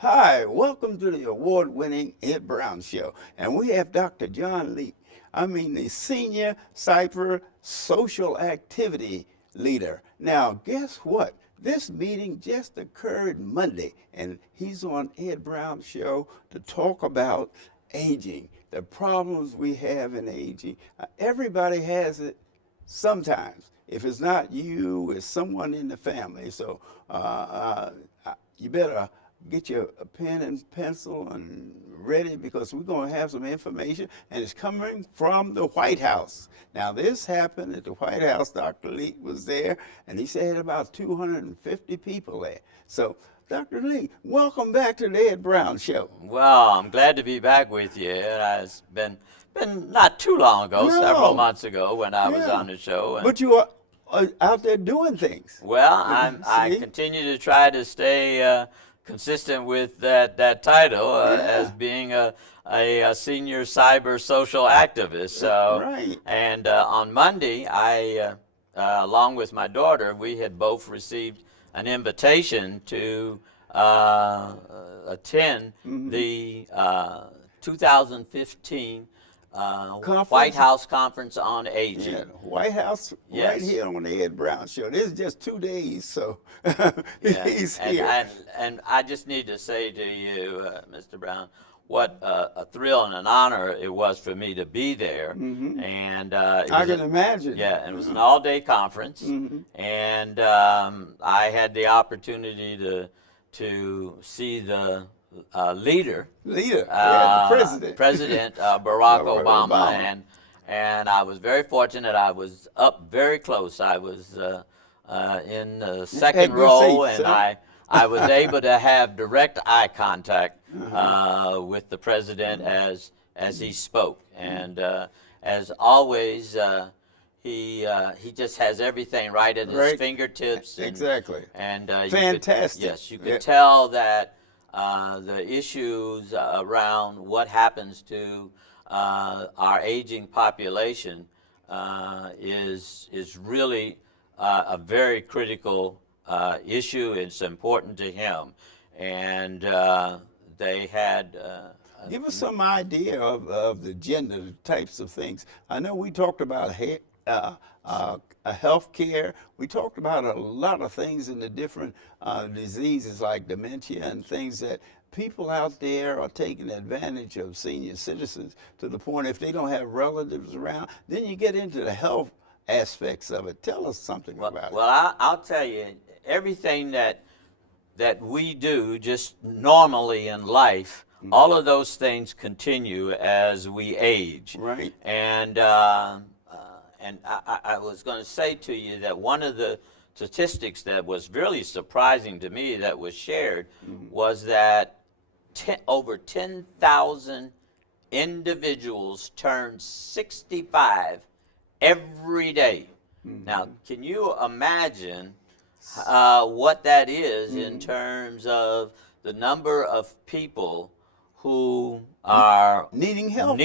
Hi, welcome to the award-winning Ed Brown Show. And we have Dr. John Lee. The Senior Cyber Social Activity Leader. Now, guess what? This meeting just occurred Monday, and he's on Ed Brown Show to talk about aging, the problems we have in aging. Everybody has it sometimes. If it's not you, it's someone in the family. So you better get your pen and pencil and ready because we're going to have some information, and it's coming from the White House. Now, this happened at the White House. Dr. Lee was there, and he said about 250 people there. So, Dr. Lee, welcome back to the Ed Brown Show. Well, I'm glad to be back with you. It's been not too long ago, several months ago, when I was on the show. And but you are out there doing things. Well, I continue to try to stay consistent with that title as being a senior cyber social activist. So, right. And on Monday, I, along with my daughter, we had both received an invitation to attend the 2015 White House Conference on Aging. Yeah, White House, yes. Right here on the Ed Brown Show. This is just 2 days, so he's here. And I just need to say to you, Mr. Brown, what a thrill and an honor it was for me to be there. And I can imagine. Yeah, and it was an all-day conference, and I had the opportunity to see the leader, the President Barack Obama, and I was very fortunate. I was up very close. I was in the second row, and I was able to have direct eye contact with the president as he spoke, and as always. He just has everything right at his fingertips. Exactly. And fantastic. You could tell that the issues around what happens to our aging population is really a very critical issue. It's important to him, and they had. Give us some idea of the gender types of things. I know we talked about health care. We talked about a lot of things in the different diseases like dementia and things that people out there are taking advantage of senior citizens to the point if they don't have relatives around, then you get into the health aspects of it. Tell us something about it. Well, I'll tell you, everything that we do just normally in life, all of those things continue as we age. Right. And I was going to say to you that one of the statistics that was really surprising to me that was shared was that over 10,000 individuals turn 65 every day. Now, can you imagine what that is in terms of the number of people who are needing help?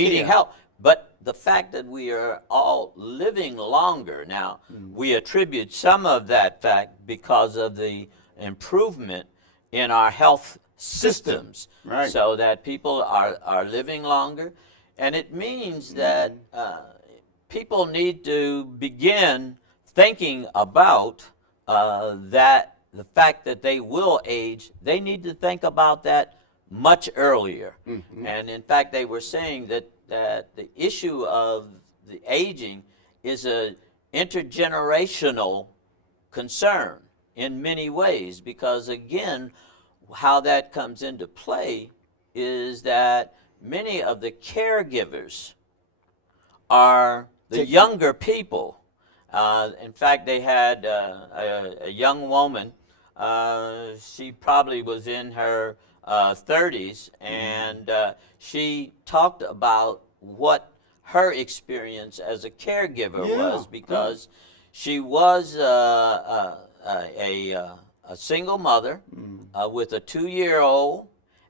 But the fact that we are all living longer now, we attribute some of that fact because of the improvement in our health systems, right. So that people are living longer, and it means that people need to begin thinking about that the fact that they will age. They need to think about that much earlier, and in fact, they were saying that the issue of the aging is an intergenerational concern in many ways, because again, how that comes into play is that many of the caregivers are the younger people. In fact, they had a young woman, she probably was in her 30s, and she talked about what her experience as a caregiver was, because she was a single mother with a 2-year-old,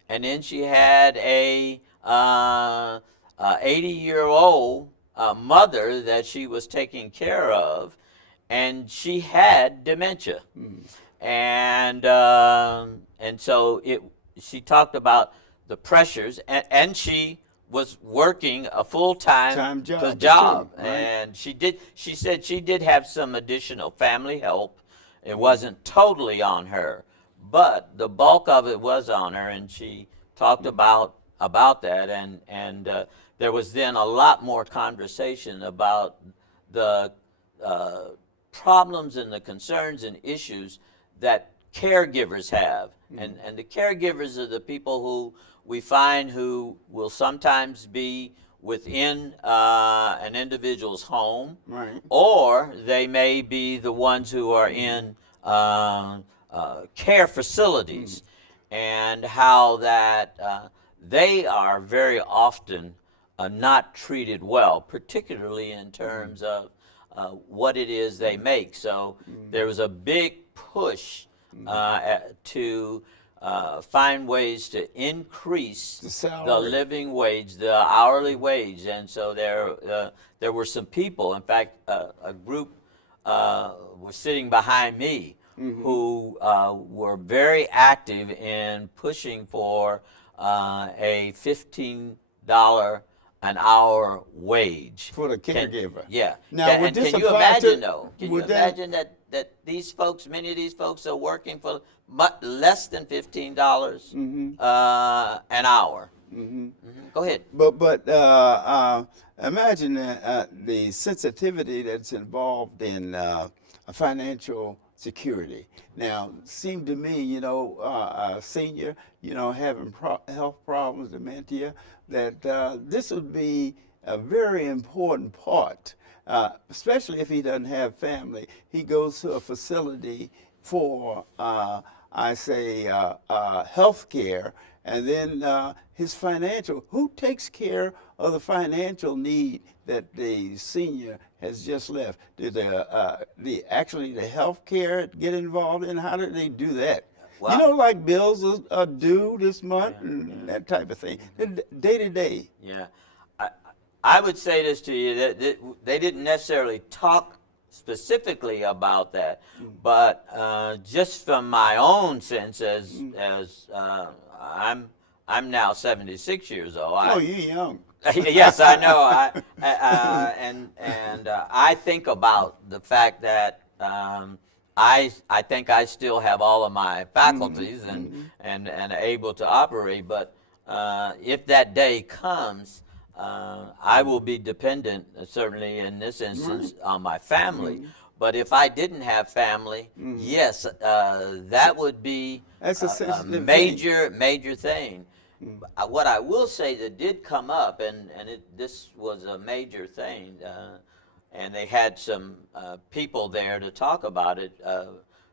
and then she had a 80-year-old mother that she was taking care of, and she had dementia, and so she talked about the pressures, and she was working a full-time job, job, too, right? and she said she did have some additional family help. It wasn't totally on her, but the bulk of it was on her, and she talked about that, and there was then a lot more conversation about the problems and the concerns and issues that caregivers have. And the caregivers are the people who we find who will sometimes be within an individual's home, Right. or they may be the ones who are in care facilities, and how that they are very often not treated well, particularly in terms of what it is they make. So there was a big push to find ways to increase The the salary. living wage, the hourly wage, and so there were some people. In fact, a group was sitting behind me who were very active in pushing for a $15 an hour wage For the caregiver. Yeah. Now, would And this can you apply to- imagine though? Can you would that- imagine that these folks, many of these folks, are working for less than $15 an hour? Go ahead. But imagine the sensitivity that's involved in financial security. Now, seemed to me, a senior, having health problems, dementia, that this would be a very important part, especially if he doesn't have family. He goes to a facility for, health care, and then his financial, who takes care of the financial need that the senior has just left? Do the health care get involved in? How do they do that? Well, Like bills are due this month and that type of thing. Day to day. Yeah, I would say this to you, that they didn't necessarily talk specifically about that, but just from my own sense, as I'm now 76 years old. Oh, you're young. Yes, I know. I think about the fact that I think I still have all of my faculties and able to operate. But if that day comes, I will be dependent, certainly in this instance, on my family. But if I didn't have family, yes, that would be That's a a sensitive major thing. What I will say that did come up, and this was a major thing, and they had some people there to talk about it,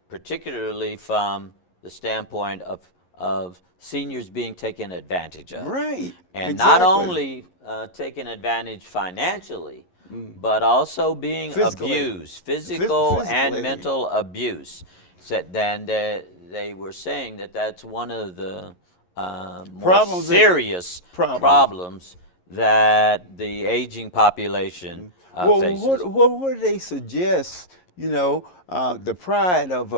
particularly from the standpoint of seniors being taken advantage of. Right. And exactly. not only taken advantage financially, but also being Physically. abused, physical Physically. and mental abuse. Then they were saying that that's one of the more serious problems that the aging population faces. What would they suggest? The pride of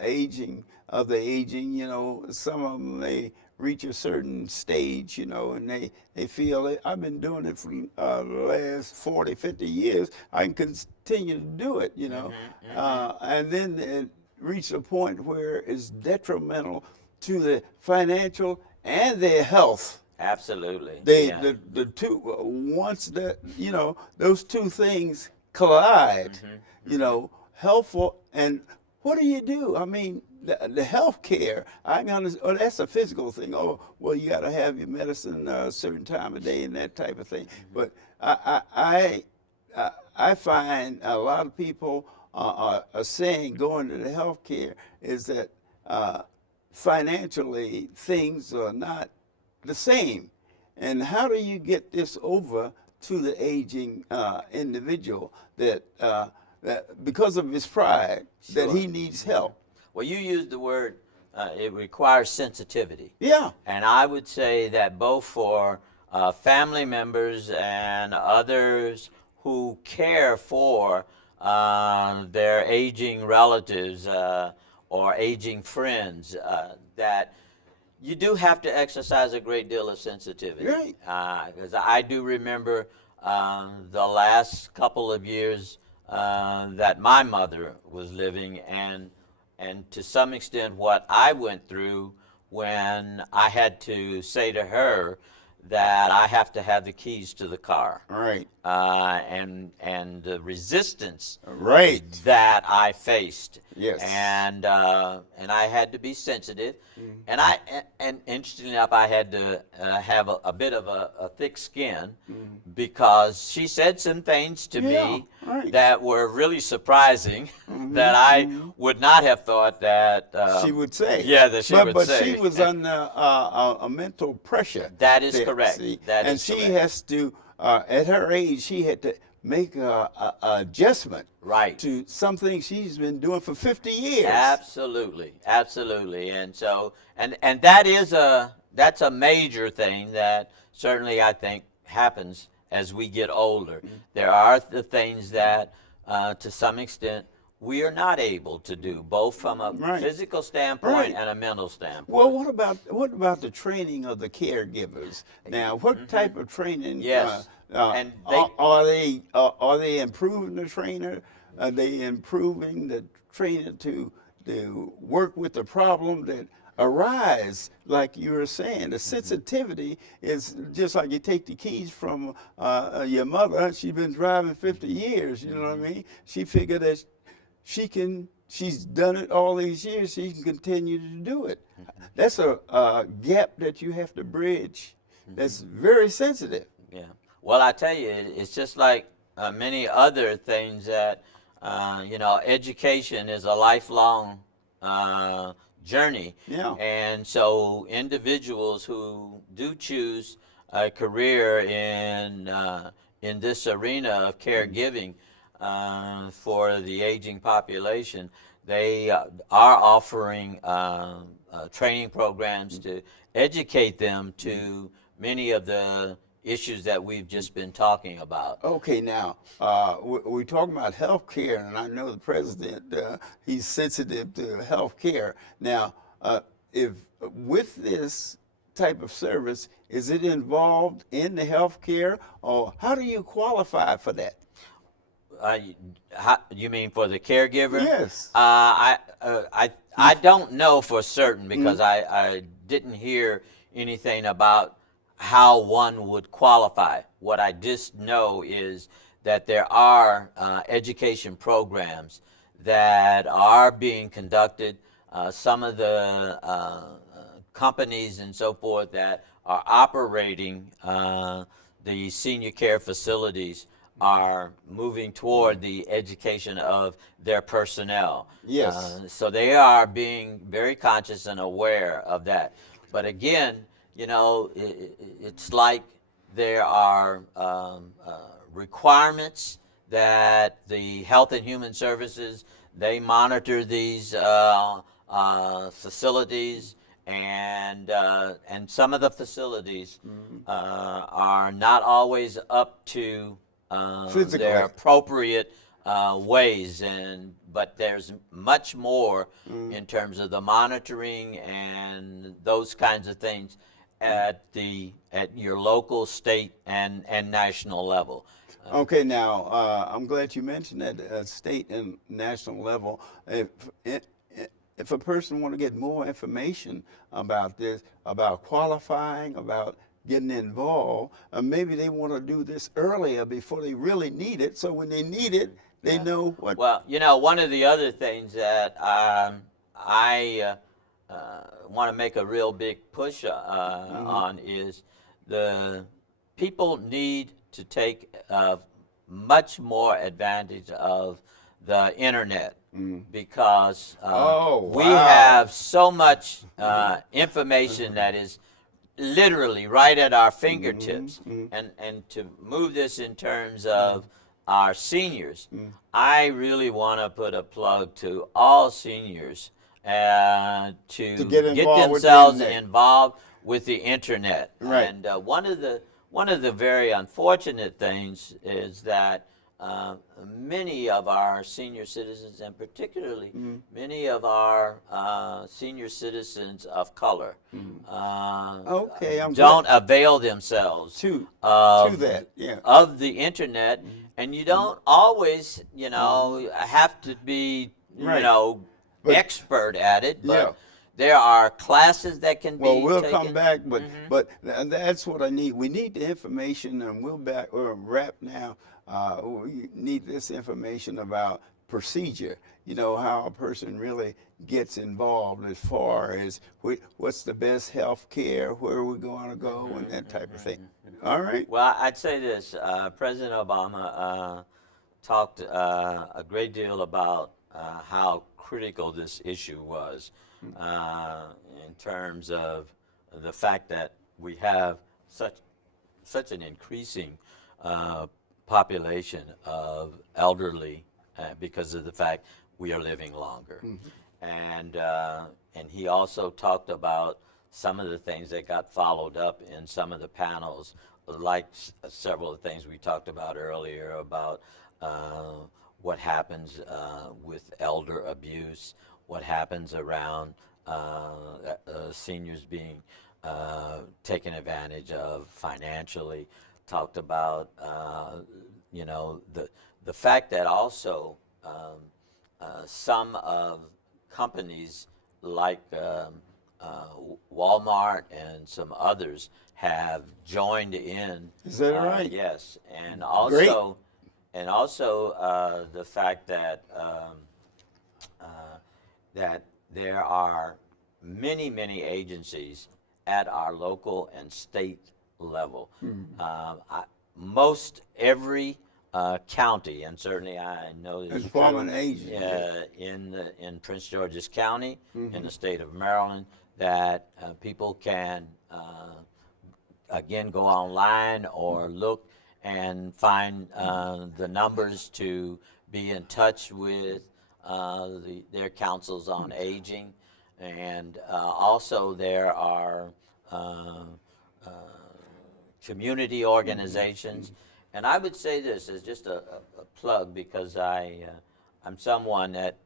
aging, the aging. Some of them, they reach a certain stage, and they feel that I've been doing it for the last 40, 50 years. I can continue to do it, and then it reach a point where it's detrimental to the financial and their health. Absolutely. The two, once those two things collide, helpful, and what do you do? I mean, the health care, I can understand, that's a physical thing. Oh, well, you got to have your medicine a certain time of day and that type of thing. But I find a lot of people are saying going to the health care is that financially things are not the same. And how do you get this over to the aging individual that because of his pride, that he needs help? Well, you used the word, it requires sensitivity. Yeah. And I would say that both for family members and others who care for their aging relatives or aging friends, that you do have to exercise a great deal of sensitivity. Right. Because I do remember the last couple of years that my mother was living, and to some extent what I went through when I had to say to her that I have to have the keys to the car. Right. And the resistance Right. that I faced. Yes. And I had to be sensitive, and interestingly enough, I had to have a bit of a thick skin, because she said some things to me right. that were really surprising, that I would not have thought that she would say. Yeah, that she would but say. But she was under a mental pressure. That is correct. See, That and is she correct. has to, at her age, she had to make a adjustment Right. to something she's been doing for 50 years. Absolutely, absolutely, and so and that's a major thing that certainly I think happens as we get older. There are the things that to some extent we are not able to do, both from a Right. physical standpoint Right. and a mental standpoint. Well, what about the training of the caregivers? Now, what type of training? Yes. And are they improving the trainer? Are they improving the trainer to work with the problem that arise? Like you were saying, the sensitivity is just like you take the keys from your mother. She's been driving 50 years. You know what I mean? She figured that she's done it all these years, she can continue to do it. That's a gap that you have to bridge that's very sensitive. Yeah. Well, I tell you, it's just like many other things that, education is a lifelong journey. Yeah. And so individuals who do choose a career in this arena of caregiving for the aging population, they are offering training programs to educate them to many of the issues that we've just been talking about. Okay, now we're talking about health care, and I know the president, he's sensitive to health care. Now, if with this type of service, is it involved in the health care, or how do you qualify for that? You mean for the caregiver? Yes. I don't know for certain, because I didn't hear anything about how one would qualify. What I just know is that there are education programs that are being conducted. Some of the companies and so forth that are operating the senior care facilities are moving toward the education of their personnel. Yes. So they are being very conscious and aware of that. But again, it's like there are requirements that the Health and Human Services, they monitor these facilities, and some of the facilities are not always up to their appropriate ways, but there's much more in terms of the monitoring and those kinds of things at your local, state, and national level. Okay, now I'm glad you mentioned that state and national level. If a person want to get more information about this, about qualifying, about getting involved, maybe they want to do this earlier before they really need it. So when they need it, they know what. Well, one of the other things that I want to make a real big push on is the people need to take much more advantage of the internet, because we have so much information that is literally right at our fingertips. And to move this in terms of our seniors, I really want to put a plug to all seniors to get themselves involved with the internet. Right. And one of the very unfortunate things is that many of our senior citizens, and particularly many of our senior citizens of color, Okay, I'm don't glad avail themselves to of that. Yeah. of the internet, and you don't always, have to be, Right. But expert at it, yeah. but there are classes that can Well, be we'll taken. come back, but that's what I need. We need the information, and we'll back or wrap now. We need this information about procedure. You know how a person really gets involved as far as what's the best health care, where we're going to go, and that type of thing. All right. Well, I'd say this: President Obama talked a great deal about how critical this issue was in terms of the fact that we have such an increasing population of elderly because of the fact we are living longer. And he also talked about some of the things that got followed up in some of the panels, like several of the things we talked about earlier about what happens with elder abuse, what happens around seniors being taken advantage of financially. Talked about the fact that also some of companies like Walmart and some others have joined in. Is that right? Yes, and Great. also the fact that that there are many agencies at our local and state level. Most every county, and certainly I know this is true, in Prince George's County, in the state of Maryland, that people can again go online or look and find the numbers to be in touch with their councils on aging, and also there are community organizations. And I would say this as just a plug, because I'm someone that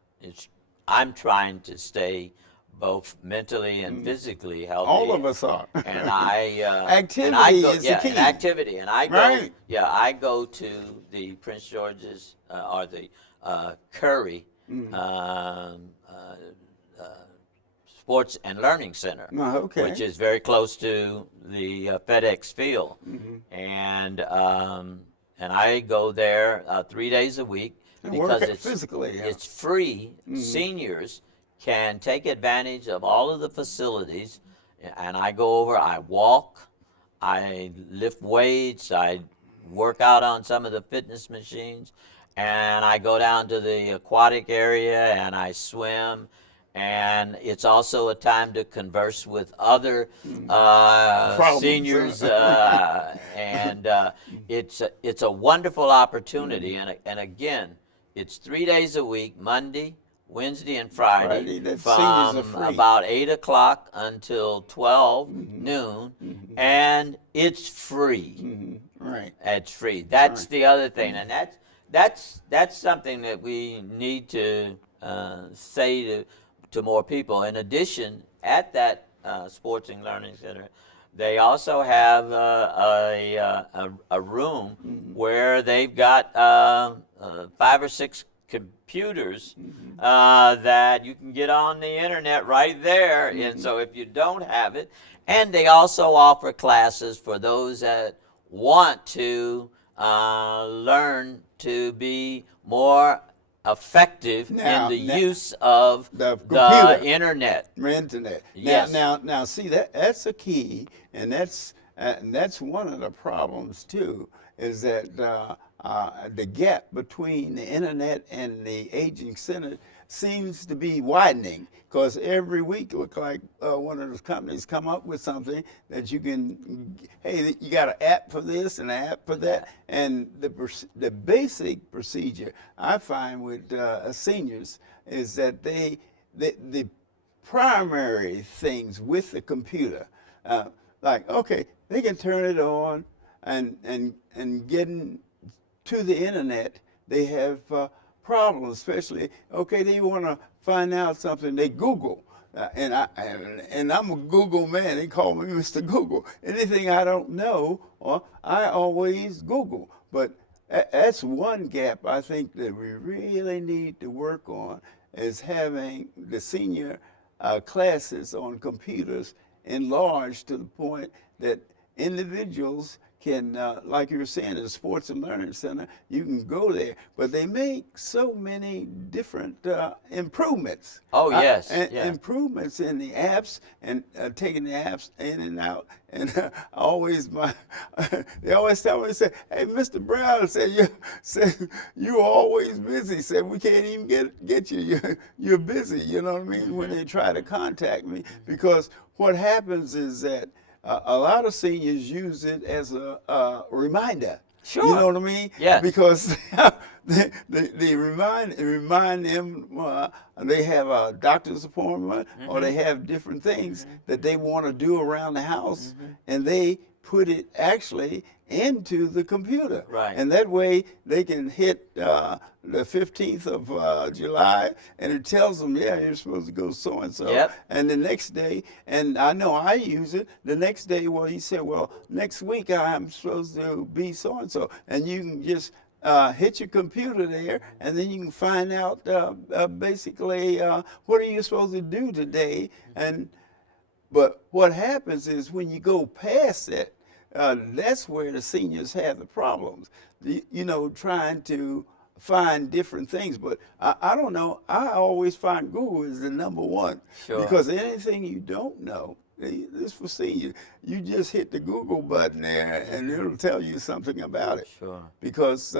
I'm trying to stay both mentally and physically healthy. All of us are. And Activity is the key. And activity, and I go, Right. I go to the Prince George's or the Curry Sports and Learning Center, Okay. which is very close to the FedEx Field, and I go there 3 days a week And because work it's physically. Yeah. it's free. Seniors can take advantage of all of the facilities, and I go over. I walk, I lift weights, I work out on some of the fitness machines, and I go down to the aquatic area and I swim. And it's also a time to converse with other seniors, and it's a wonderful opportunity. And again, it's 3 days a week, Monday, Wednesday, and Friday, from about 8 o'clock until 12 noon, and it's free. Right. It's free. That's the other thing, and that's something that we need to say to more people. In addition, at that Sports and Learning Center, they also have a room where they've got 5 or 6 computers that you can get on the internet right there. And so if you don't have it, and they also offer classes for those that want to learn to be more effective in the use of the internet. Yes. Now, see that's a key, and that's one of the problems too. Is that the gap between the internet and the aging center seems to be widening, because every week it looks like one of those companies come up with something that you can, hey, you got an app for this and an app for that. And the basic procedure I find with seniors is that the primary things with the computer, like, okay, they can turn it on and getting to the internet they have problems, especially, okay, they want to find out something, they Google. And I'm a Google man. They call me Mr. Google. Anything I don't know, or I always Google. But that's one gap I think that we really need to work on, is having the senior classes on computers enlarged to the point that individuals can, like you were saying, at the Sports and Learning Center, you can go there, but they make so many different improvements. Oh, yes, yes. Improvements in the apps, and taking the apps in and out. And always they always tell me, say, "Hey, Mr. Brown, you're always busy. Say we can't even get you. You're busy. You know what I mean?" When they try to contact me, because what happens is that a lot of seniors use it as a reminder. Sure. You know what I mean? Yes. Because they remind them they have a doctor's appointment, or they have different things that they want to do around the house, and they put it actually into the computer. Right. And that way they can hit the 15th of July, and it tells them, yeah, you're supposed to go so-and-so. Yep. And the next day, and I know I use it, the next day, well, he said, well, next week I'm supposed to be so-and-so. And you can just hit your computer there, and then you can find out basically what are you supposed to do today. But what happens is when you go past it, that's where the seniors have the problems. You know, trying to find different things. But I don't know. I always find Google is the number one. Sure. Because anything you don't know, this for seniors, you just hit the Google button there, and it'll tell you something about it. Sure. Because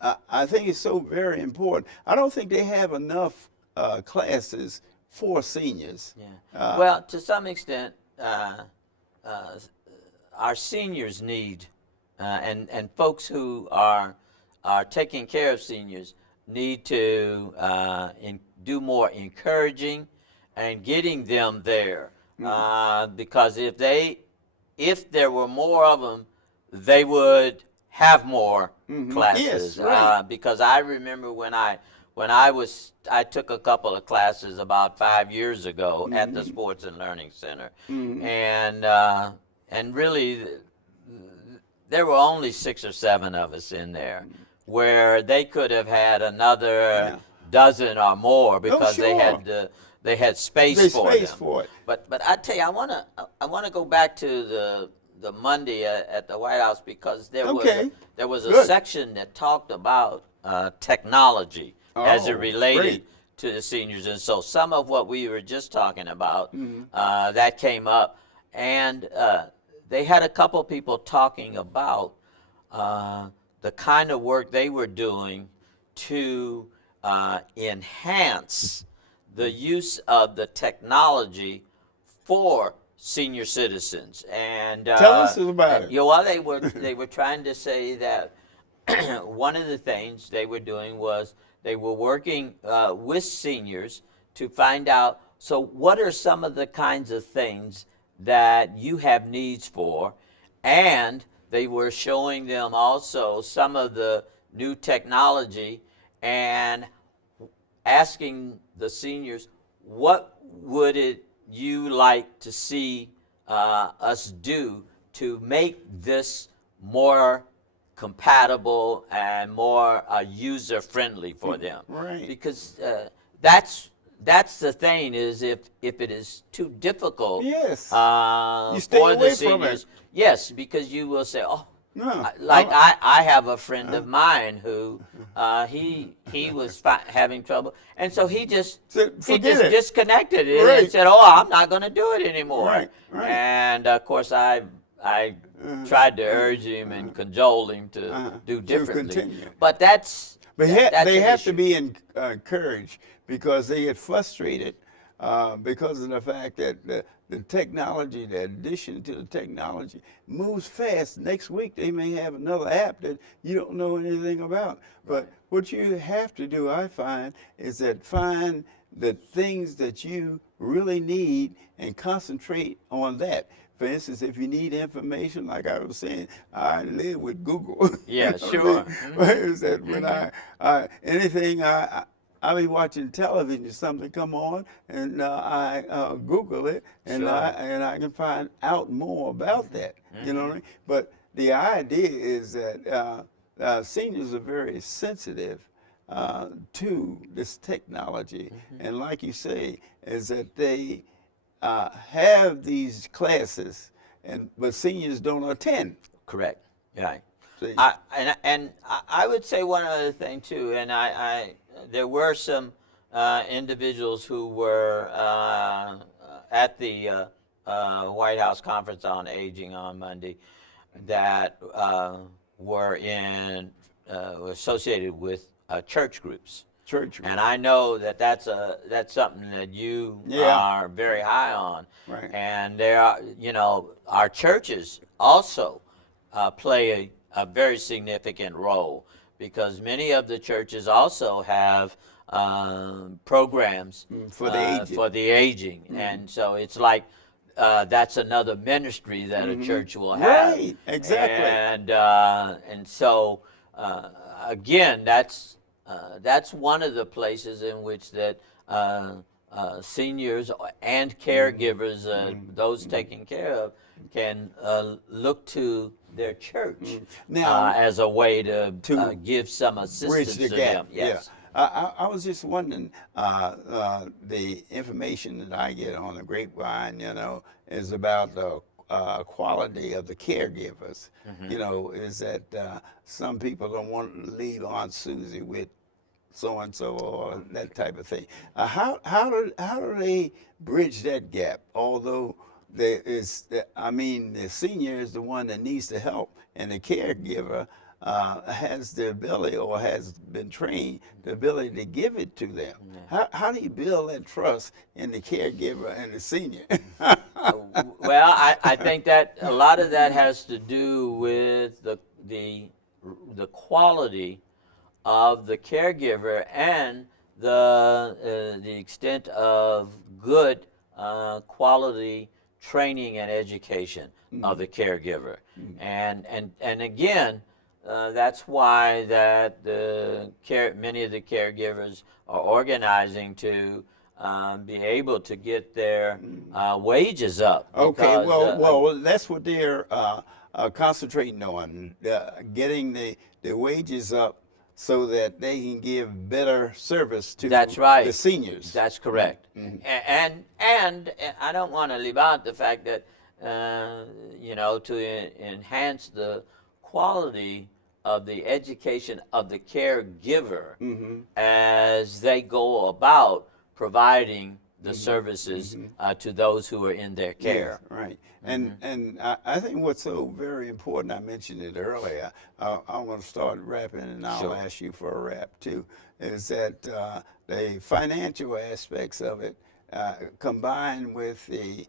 I think it's so very important. I don't think they have enough classes for seniors. Yeah. Well, to some extent, our seniors need, and folks who are taking care of seniors need to do more encouraging and getting them there. Because if there were more of them, they would have more classes. Yes, right. Because I remember when I took a couple of classes about 5 years ago at the Sports and Learning Center, and really there were only 6 or 7 of us in there, where they could have had another dozen or more, because they had space for them. But I tell you, I wanna go back to the Monday at the White House, because there was a section that talked about technology as it related to the seniors, and so some of what we were just talking about that came up, and they had a couple people talking about the kind of work they were doing to enhance the use of the technology for senior citizens. And tell us about it. Well, they were trying to say that one of the things they were doing was they were working with seniors to find out, so what are some of the kinds of things that you have needs for, and they were showing them also some of the new technology and asking the seniors, what would you like to see us do to make this more compatible and more user-friendly for them? Right. Because that's the thing, is if it is too difficult, Yes. You for stay the away from seniors, it. yes, because you will say, oh, No, I have a friend of mine who he was having trouble, and so he just disconnected it and said, "Oh, I'm not going to do it anymore." Right. And of course, I tried to urge him and cajole him to do differently. Continue. But that's But that's they an have issue. to be encouraged, because they get frustrated because of the fact that the technology, the addition to the technology, moves fast. Next week they may have another app that you don't know anything about. But what you have to do, I find, is that find the things that you really need and concentrate on that. For instance, if you need information, like I was saying, I live with Google. You Yeah, know what I mean? sure. But is that when anything I be watching television, something come on, and I Google it, and Sure. I can find out more about that. You know what I mean? But the idea is that seniors are very sensitive to this technology, and like you say, is that they have these classes, but seniors don't attend. Correct. Right. See? I would say one other thing too, and there were some individuals who were at the White House Conference on Aging on Monday that were associated with church groups. Church. And I know that that's something that you Yeah. are very high on. Right. And there are, our churches also play a very significant role, because many of the churches also have programs For the aging. for the aging. And so it's like that's another ministry that a church will have. Right, exactly. And so again, that's one of the places in which that seniors and caregivers, those taken care of, can look to their church Now, as a way to to give some bridge assistance the to gap. them. Yes. Yeah. I was just wondering, the information that I get on the grapevine, is about the quality of the caregivers. Is that some people don't want to leave Aunt Susie with so and so or that type of thing. How do they bridge that gap? Although the senior is the one that needs the help, and the caregiver has the ability or has been trained the ability to give it to them. How do you build that trust in the caregiver and the senior? Well, I think that a lot of that has to do with the quality of the caregiver and the extent of good quality training and education of the caregiver. And again, that's why that many of the caregivers are organizing to be able to get their wages up. Okay, because, well, that's what they're concentrating on, getting the wages up so that they can give better service to That's right. the seniors. That's correct. And I don't want to leave out the fact that to enhance the quality of the education of the caregiver as they go about providing the services to those who are in their care. Yes, right. And I think what's so very important, I mentioned it earlier, I want to start wrapping, and I'll Sure. ask you for a wrap too, is that the financial aspects of it combined with the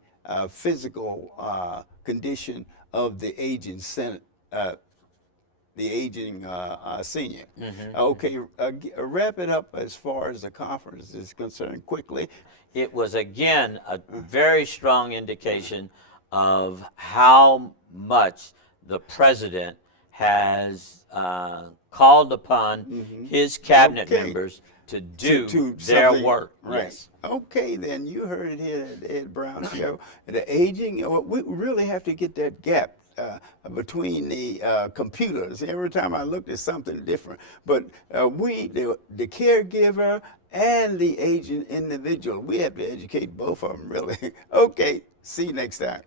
physical condition of the aging senior. Okay, wrap it up as far as the conference is concerned quickly. It was again a very strong indication of how much the president has called upon his cabinet Okay. members to do their something, work. Right. Yes. Okay, then you heard it here at the Ed Brown Show. The aging, we really have to get that gap between the computers. Every time I looked at something different. But the caregiver and the aging individual, we have to educate both of them, really. Okay, see you next time.